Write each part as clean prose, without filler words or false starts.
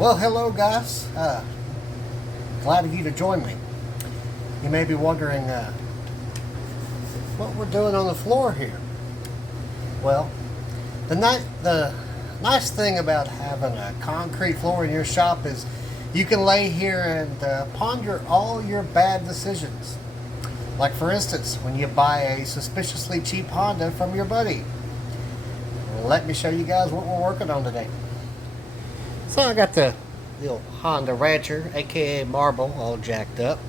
Well, hello guys. Glad of you to join me. You may be wondering what we're doing on the floor here. Well, the nice thing about having a concrete floor in your shop is you can lay here and ponder all your bad decisions. Like for instance, when you buy a suspiciously cheap Honda from your buddy. Let me show you guys what we're working on today. So I got the little Honda Rancher, aka Marlboro, all jacked up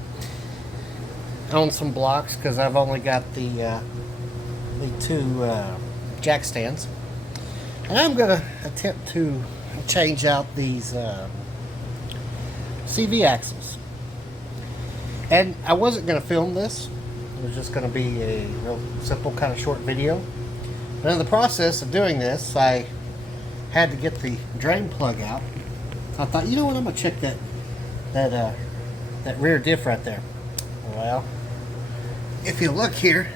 on some blocks because I've only got the two jack stands, and I'm gonna attempt to change out these CV axles. And I wasn't gonna film this; it was just gonna be a real simple, kind of short video. But in the process of doing this, I had to get the drain plug out. I thought, you know what, I'm gonna check that rear diff right there. Well, if you look here,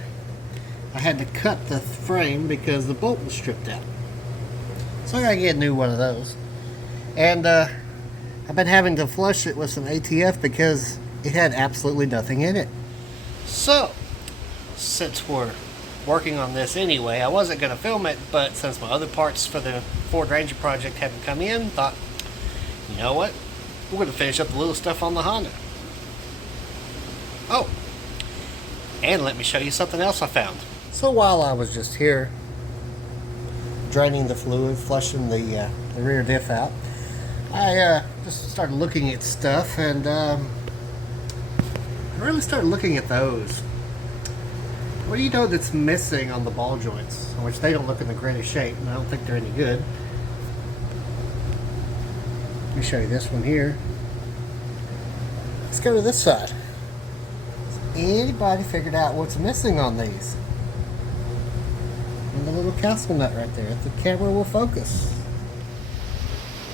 I had to cut the frame because the bolt was stripped out. So I gotta get a new one of those. And I've been having to flush it with some ATF because it had absolutely nothing in it. So, since we're working on this anyway, I wasn't going to film it, but since my other parts for the Ford Ranger project haven't come in, thought, you know what, we're going to finish up the little stuff on the Honda. Oh, and let me show you something else I found. So while I was just here draining the fluid, flushing the rear diff out, I just started looking at stuff, and I really started looking at those. What do you know that's missing on the ball joints? Which they don't look in the greatest shape, and I don't think they're any good. Let me show you this one here. Let's go to this side. Has anybody figured out what's missing on these? And the little castle nut right there. If the camera will focus.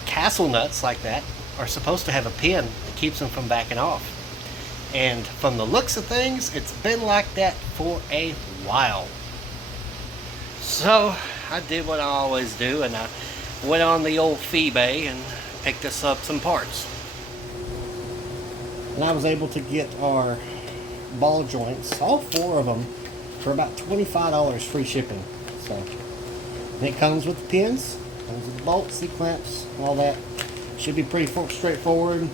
Castle nuts like that are supposed to have a pin that keeps them from backing off. And from the looks of things, it's been like that for a while. So I did what I always do, and I went on the old eBay and picked us up some parts. And I was able to get our ball joints, all four of them, for about $25 free shipping. So, and it comes with the pins, comes with the bolts, C-clamps, all that. Should be pretty straightforward.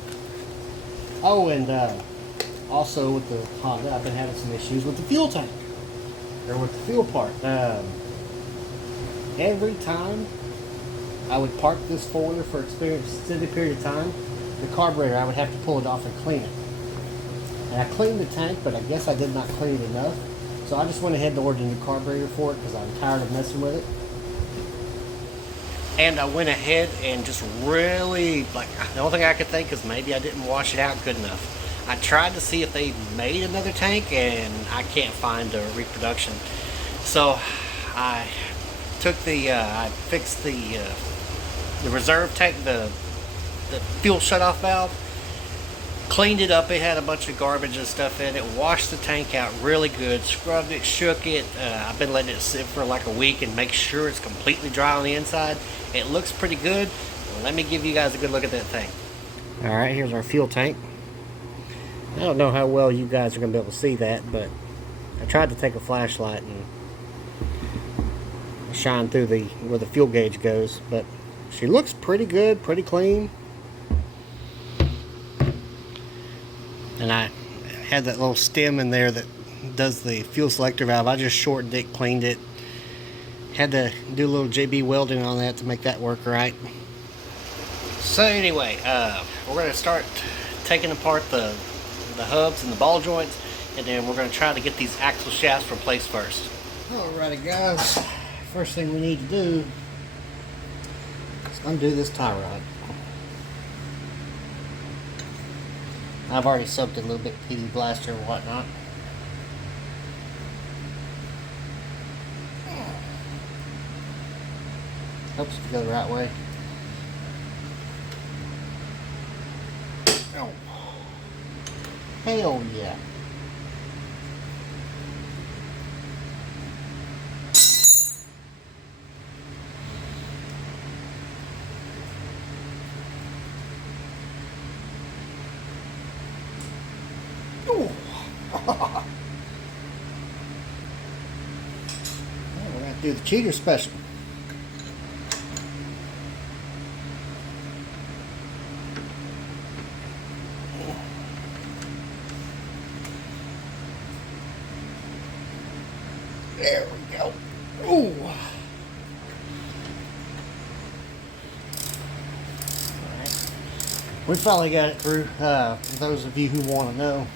Oh, and also with the Honda, I've been having some issues with the fuel tank, or with the fuel part. Every time I would park this four-wheeler for an extended period of time, the carburetor, I would have to pull it off and clean it. And I cleaned the tank, but I guess I did not clean it enough. So I just went ahead and ordered a new carburetor for it because I'm tired of messing with it. And I went ahead and just really, the only thing I could think is maybe I didn't wash it out good enough. I tried to see if they made another tank, and I can't find a reproduction. So I took I fixed the reserve tank, the fuel shutoff valve, cleaned it up. It had a bunch of garbage and stuff in it. Washed the tank out really good, scrubbed it, shook it. I've been letting it sit for like a week and make sure it's completely dry on the inside. It looks pretty good. Well, let me give you guys a good look at that thing. All right, here's our fuel tank. I don't know how well you guys are going to be able to see that, but I tried to take a flashlight and shine through where the fuel gauge goes, but she looks pretty good, pretty clean. And I had that little stem in there that does the fuel selector valve. I just shortened it, cleaned it. Had to do a little JB welding on that to make that work right. So anyway, we're going to start taking apart the hubs and the ball joints, and then we're going to try to get these axle shafts replaced first. Alrighty guys, first thing we need to do is undo this tie rod. I've already soaked it a little bit, PD blaster and whatnot. Hopes to go the right way. Oh. Hell yeah. Ooh. We're going to do the cheater special. There we go. Ooh. We finally got it through. For those of you who want to know,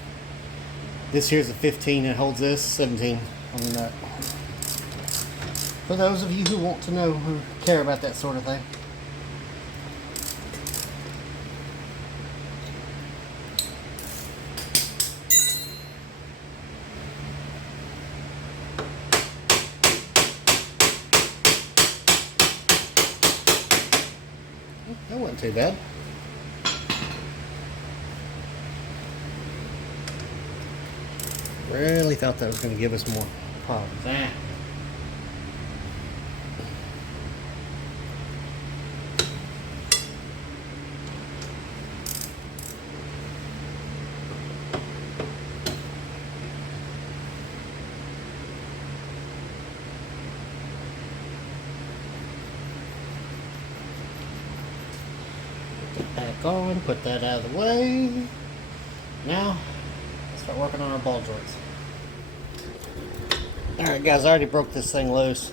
this here's a 15 and holds this 17 on the nut. For those of you who want to know, who care about that sort of thing. That wasn't too bad. Really thought that was going to give us more problems. Put it back on, put that out of the way. Now, let's start working on our ball joints. Alright guys, I already broke this thing loose.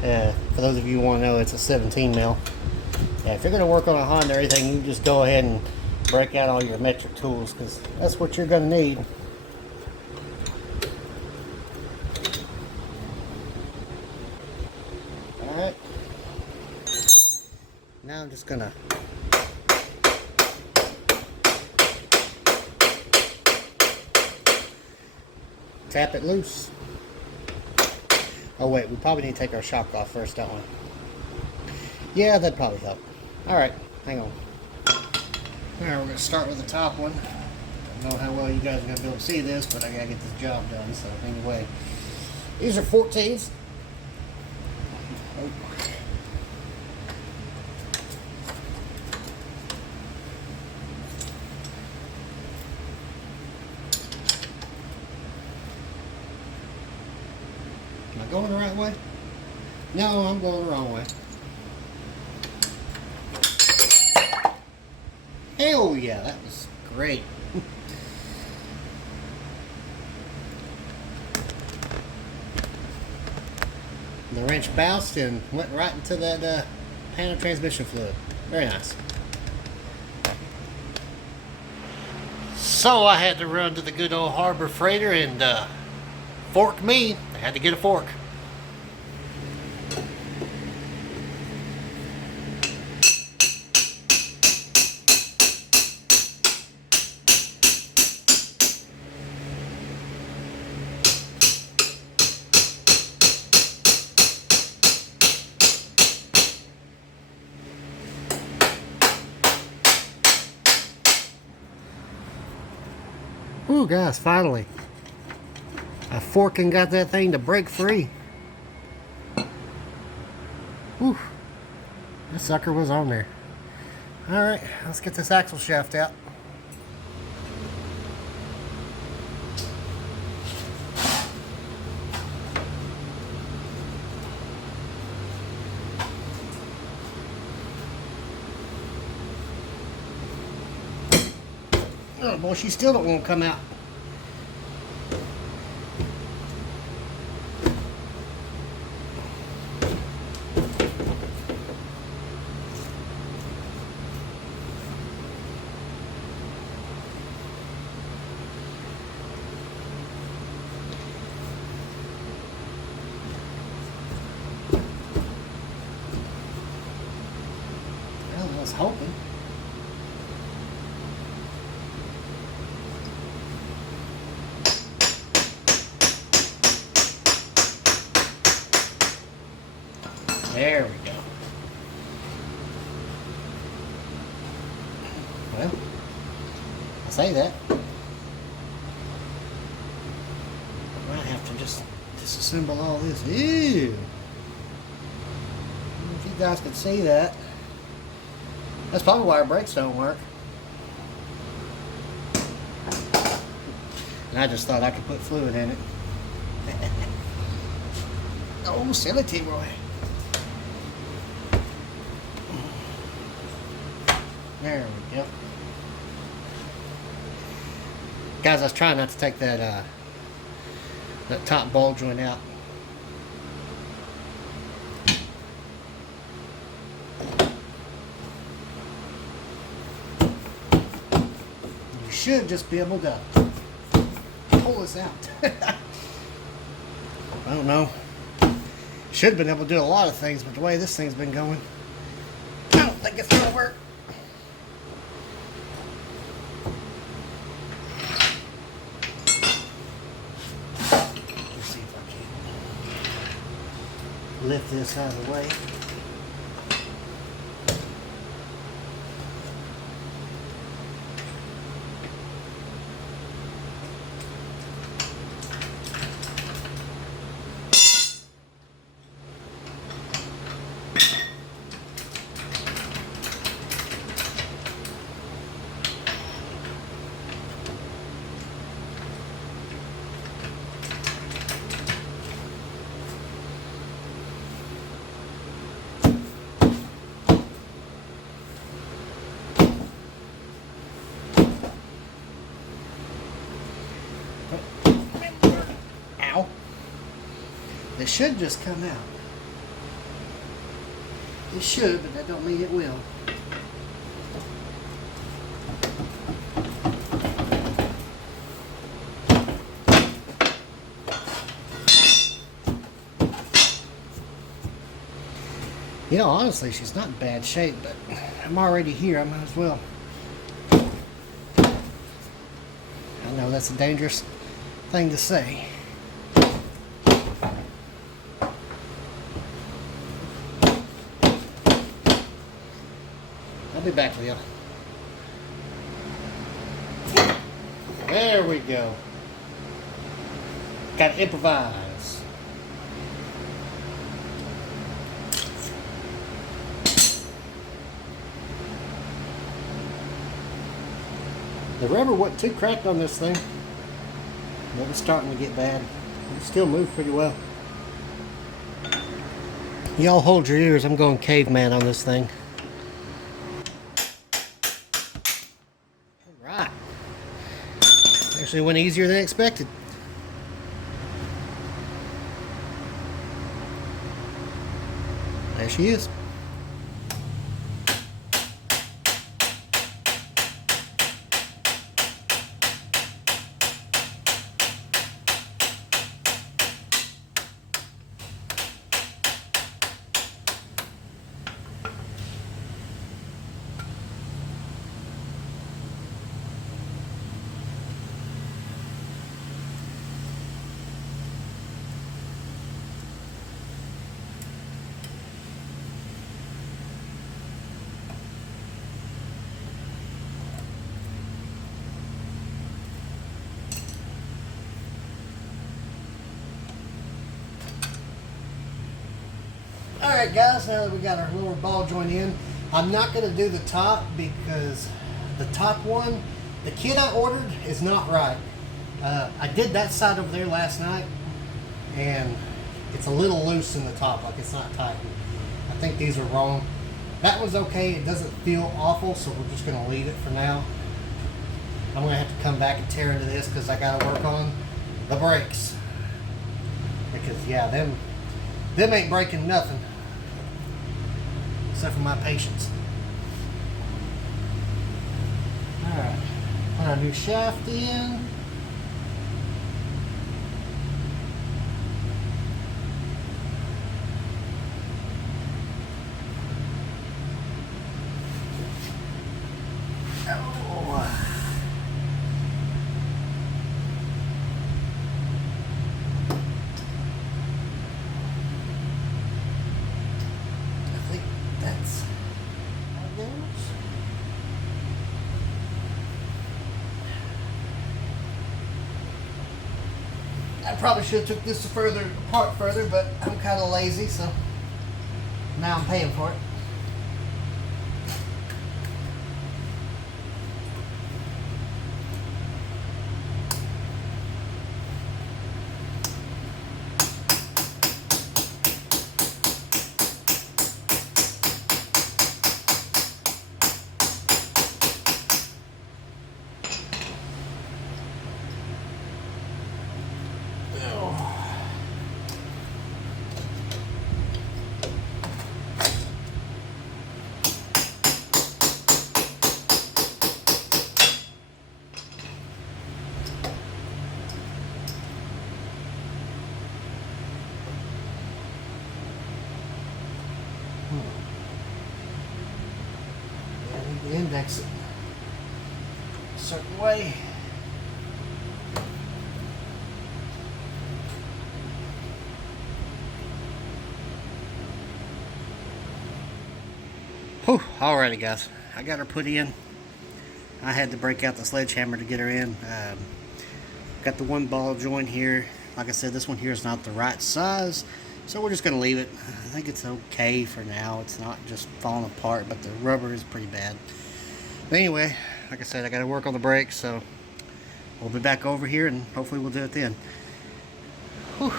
For those of you who want to know, it's a 17 mil. If you're going to work on a Honda or anything, you just go ahead and break out all your metric tools, because that's what you're going to need. Alright. Now I'm just going to tap it loose. Oh wait, we probably need to take our shock off first, don't we? Yeah, that'd probably help. Alright, hang on. Alright, we're going to start with the top one. I don't know how well you guys are going to be able to see this, but I got to get this job done. So anyway, these are 14s. Oh. Am I going the right way? No, I'm going the wrong way. Hell yeah, that was great. The wrench bounced and went right into that pan of transmission fluid. Very nice. So I had to run to the good old Harbor Freighter and fork me. I had to get a fork. Ooh, guys, finally. I forked and got that thing to break free. Whew. That sucker was on there. Alright, let's get this axle shaft out. Oh boy, she still don't want to come out. Well, I was hoping. There we go. Well, I say that. I might have to just disassemble all this. Ew! If you guys could see that. That's probably why our brakes don't work. And I just thought I could put fluid in it. Oh, silly T-Roy. There we go. Guys, I was trying not to take that top ball joint out. You should just be able to pull this out. I don't know. Should have been able to do a lot of things, but the way this thing's been going, I don't think it's going to work. Let's see if I can lift this out of the way. Ow. It should just come out. It should, but that don't mean it will. You know, honestly, she's not in bad shape, but I'm already here. I might as well. I know that's a dangerous thing to say. I'll be back with you. There we go. Got to improvise. The rubber wasn't too cracked on this thing. It was starting to get bad. It still moved pretty well. Y'all hold your ears. I'm going caveman on this thing. Alright. Actually went easier than expected. There she is. Alright guys, now that we got our lower ball joint in, I'm not going to do the top because the top one, the kit I ordered is not right. I did that side over there last night and it's a little loose in the top, like it's not tight. I think these are wrong. That one's okay, it doesn't feel awful, so we're just going to leave it for now. I'm going to have to come back and tear into this because I got to work on the brakes. Because yeah, them ain't breaking nothing. Except for my patience. Alright. Put our new shaft in. I probably should have took this apart further, but I'm kind of lazy, so now I'm paying for it. index it a certain way. Whew, alrighty guys, I got her put in. I had to break out the sledgehammer to get her in. Got the one ball joint here. Like I said, this one here is not the right size, so we're just going to leave it. I think it's okay for now. It's not just falling apart, but the rubber is pretty bad. But anyway, like I said, I got to work on the brakes, so we'll be back over here and hopefully we'll do it then. Whew.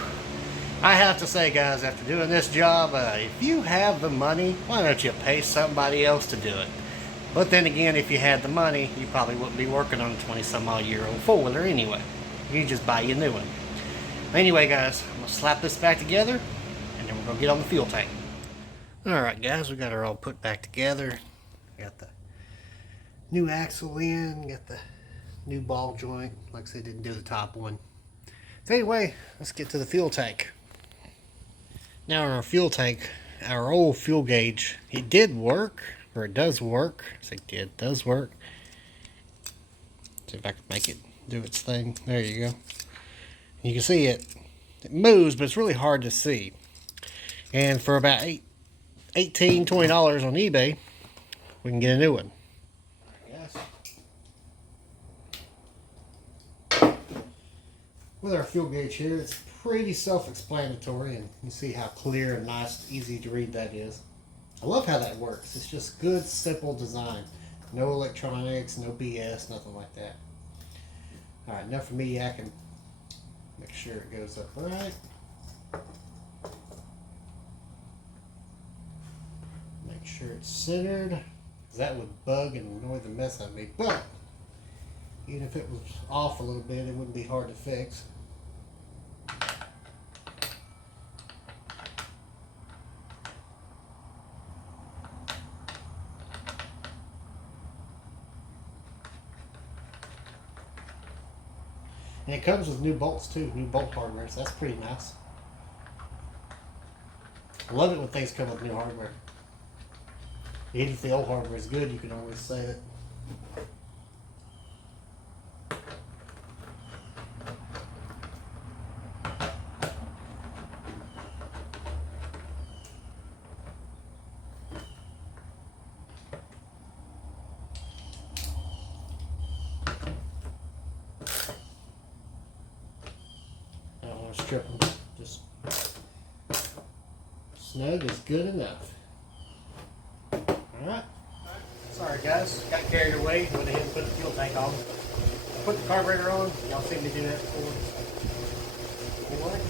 I have to say, guys, after doing this job, if you have the money, why don't you pay somebody else to do it? But then again, if you had the money, you probably wouldn't be working on a 20-some-odd-year-old four-wheeler anyway. You just buy you a new one. Anyway, guys, I'm going to slap this back together, and then we're going to get on the fuel tank. Alright, guys, we got her all put back together. Got the new axle in, got the new ball joint. Like I said, didn't do the top one. So anyway, let's get to the fuel tank. Now in our fuel tank, our old fuel gauge, it did work, or it does work. I say it does work. See if I can make it do its thing. There you go. You can see it moves, but it's really hard to see. And for about $18, $20 on eBay, we can get a new one. With our fuel gauge here, it's pretty self-explanatory, and you see how clear and nice, easy to read that is. I love how that works. It's just good, simple design. No electronics, no BS, nothing like that. Alright, enough for me yakking. Make sure it goes up right. Make sure it's centered, because that would bug and annoy the mess out of me. But even if it was off a little bit, it wouldn't be hard to fix. And it comes with new bolts too, new bolt hardware, so that's pretty nice. I love it when things come with new hardware. Even if the old hardware is good, you can always save it. Strip them. Just snug is good enough. Alright. Sorry guys, got carried away. Went ahead and put the fuel tank on. I put the carburetor on. Y'all seen me do that before. Anyway.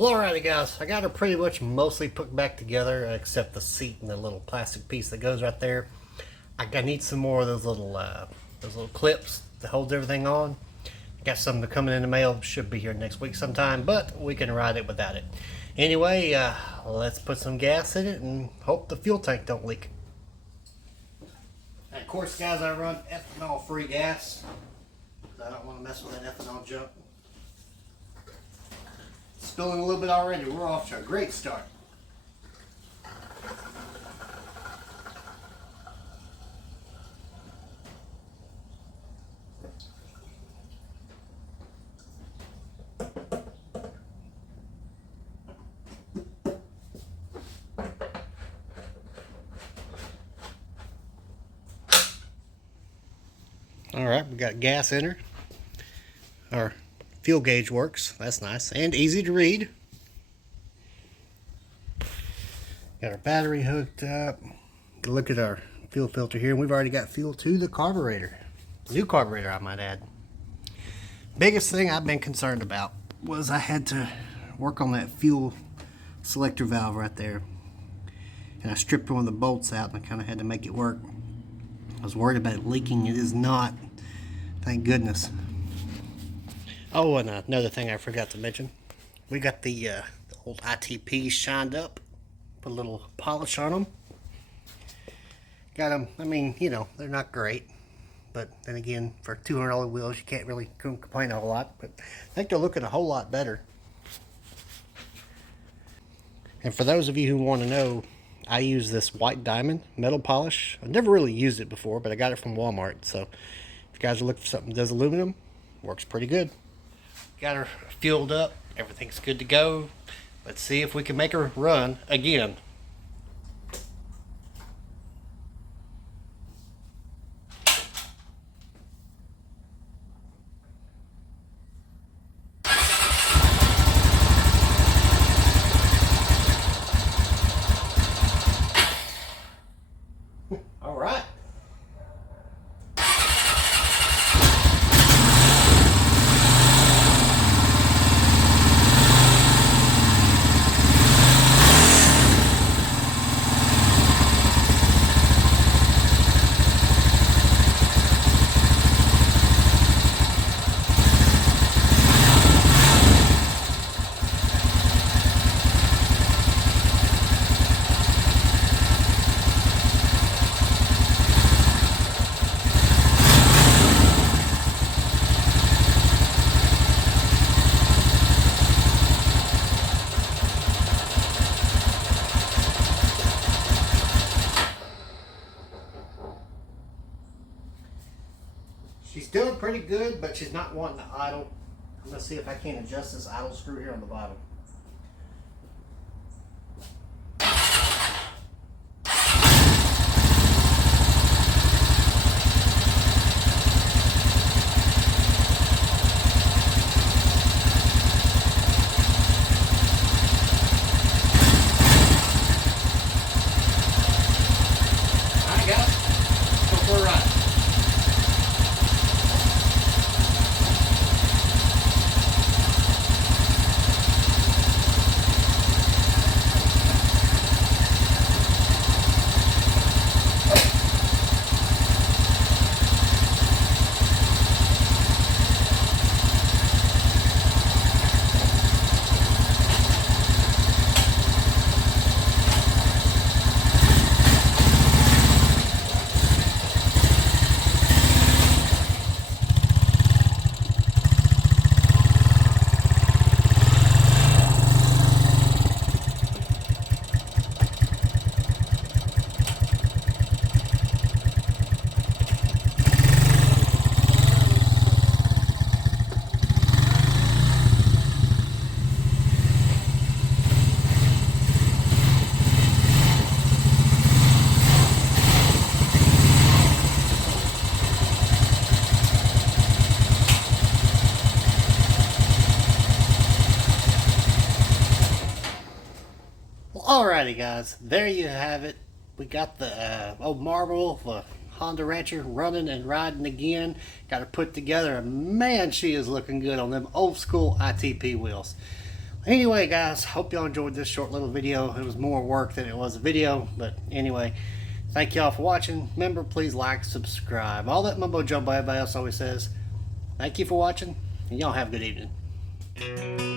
Well, alrighty guys, I got her pretty much mostly put back together except the seat and the little plastic piece that goes right there. I need some more of those little clips that hold everything on. Got some coming in the mail, should be here next week sometime, but we can ride it without it. Anyway, let's put some gas in it and hope the fuel tank don't leak. And of course guys, I run ethanol free gas. I don't want to mess with that ethanol junk. Spilling a little bit already. We're off to a great start. Alright, we got gas in her. Our fuel gauge works. That's nice. And easy to read. Got our battery hooked up. Look at our fuel filter here. We've already got fuel to the carburetor. New carburetor, I might add. Biggest thing I've been concerned about was I had to work on that fuel selector valve right there. And I stripped one of the bolts out and I kind of had to make it work. I was worried about it leaking. It is not. Thank goodness. Oh, and another thing I forgot to mention. We got the old ITPs shined up. Put a little polish on them. Got them, I mean, you know, they're not great. But then again, for $200 wheels, you can't really complain a whole lot. But I think they're looking a whole lot better. And for those of you who want to know, I use this white diamond metal polish. I've never really used it before, but I got it from Walmart. So if you guys are looking for something that does aluminum, works pretty good. Got her fueled up. Everything's good to go. Let's see if we can make her run again. All right. She's doing pretty good, but she's not wanting to idle. I'm going to see if I can adjust this idle screw here on the bottom. Alright guys, let's go for a ride. Alrighty guys, there you have it. We got the old Marlboro, the Honda Rancher running and riding again. Got her put together, and man, she is looking good on them old school ITP wheels. Anyway, guys, hope y'all enjoyed this short little video. It was more work than it was a video, but anyway, thank y'all for watching. Remember, please like, subscribe, all that mumbo jumbo everybody else always says. Thank you for watching, and y'all have a good evening.